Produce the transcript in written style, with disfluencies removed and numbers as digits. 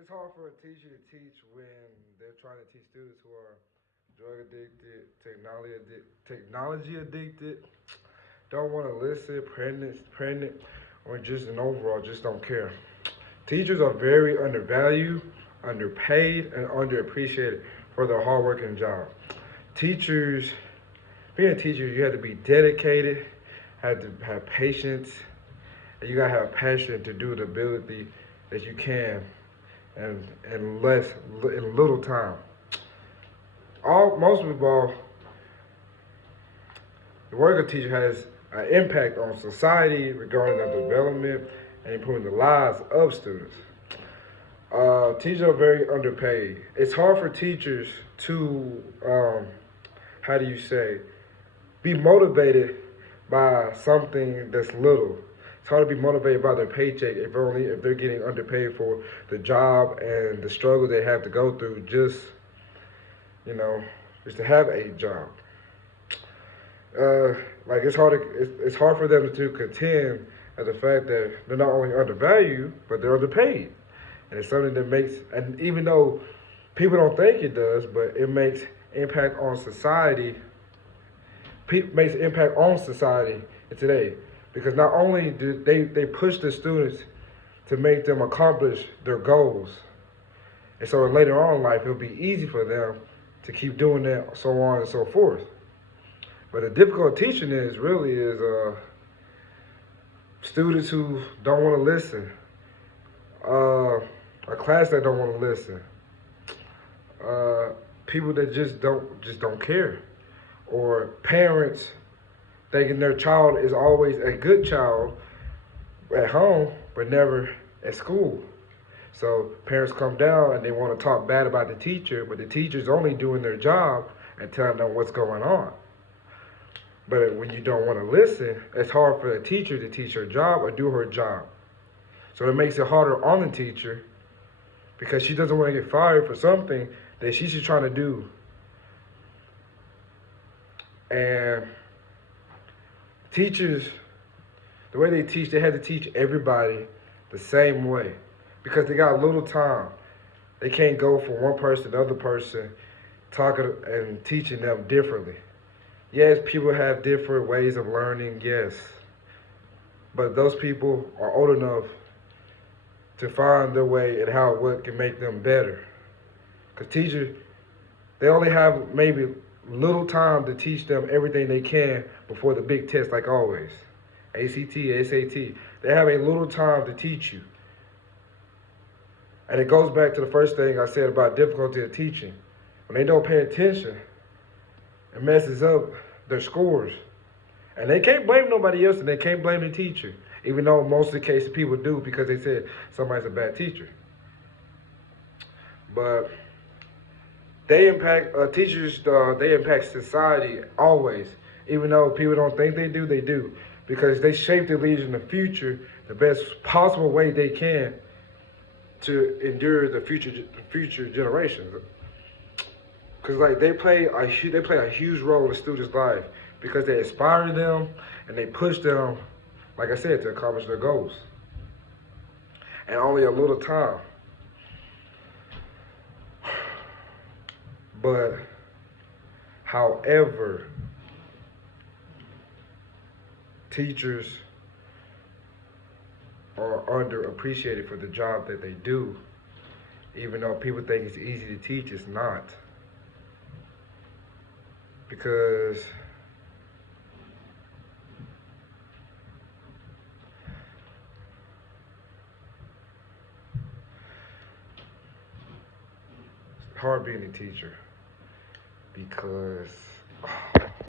It's hard for a teacher to teach when they're trying to teach students who are drug addicted, technology addicted, don't want to listen, pregnant, or just in overall just don't care. Teachers are very undervalued, underpaid, and underappreciated for their hard work and job. Teachers, being a teacher, you have to be dedicated, have to have patience, and you gotta have passion to do the ability that you can and in little time. Most of all, the work of teacher has an impact on society regarding the development and improving the lives of students. Teachers are very underpaid. It's hard for teachers to, how do you say, be motivated by something that's little. It's hard to be motivated by their paycheck if they're getting underpaid for the job and the struggle they have to go through you know just to have a job. Uh, like it's hard for them to contend at the fact that they're not only undervalued but they're underpaid, and it's something that makes, and even though people don't think it does, but it makes impact on society. Makes impact on society today because not only do they push the students to make them accomplish their goals, and so later on in life it'll be easy for them to keep doing that, so on and so forth. But the difficult teaching is students who don't want to listen, a class that don't want to listen, uh, people that just don't care, or parents thinking their child is always a good child at home but never at school. So parents come down and they want to talk bad about the teacher, but the teacher's only doing their job and telling them what's going on. But when you don't want to listen, it's hard for a teacher to teach her job or do her job. So it makes it harder on the teacher because she doesn't want to get fired for something that she's just trying to do. And teachers, the way they teach, they had to teach everybody the same way because they got little time. They can't go from one person to another person talking and teaching them differently. Yes, people have different ways of learning, yes. But those people are old enough to find their way and how what can make them better. Because teachers, they only have maybe little time to teach them everything they can before the big test, like always. ACT, SAT. They have a little time to teach you. And it goes back to the first thing I said about difficulty of teaching. When they don't pay attention, it messes up their scores. And they can't blame nobody else and they can't blame the teacher. Even though most of the cases people do because they said somebody's a bad teacher. But they impact teachers. They impact society always. Even though people don't think they do, they do because they shape their leaders in the future the best possible way they can to endure the future generations. Because like they play a huge role in the students' life because they inspire them and they push them, like I said, to accomplish their goals. And only a little time. But however, teachers are underappreciated for the job that they do. Even though people think it's easy to teach, it's not. Because it's hard being a teacher because